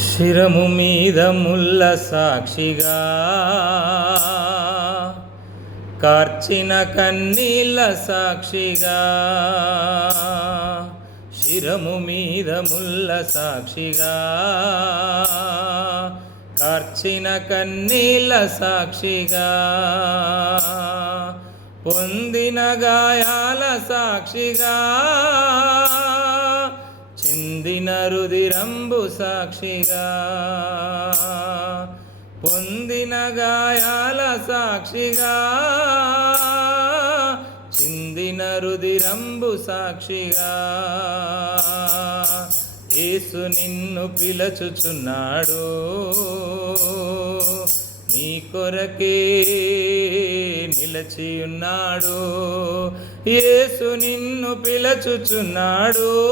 శిరము మీద ముల్ల సాక్షిగా. కార్చిన కన్నీళ్ళ సాక్షిగా. శిరము మీద ముల్ల సాక్షిగా. కార్చిన కన్నీళ్ళ సాక్షిగా. పొందిన గాయాల సాక్షిగా. పొందిన రుదిరంబు సాక్షిగా. పొందిన గాయాల సాక్షిగా. చిందిన రుదిరంబు సాక్షిగా. యేసు నిన్ను పిలచుచున్నాడు. నీ కొరకే నిలచి ఉన్నాడు యేసు నిన్ను పిలచుచున్నాడు.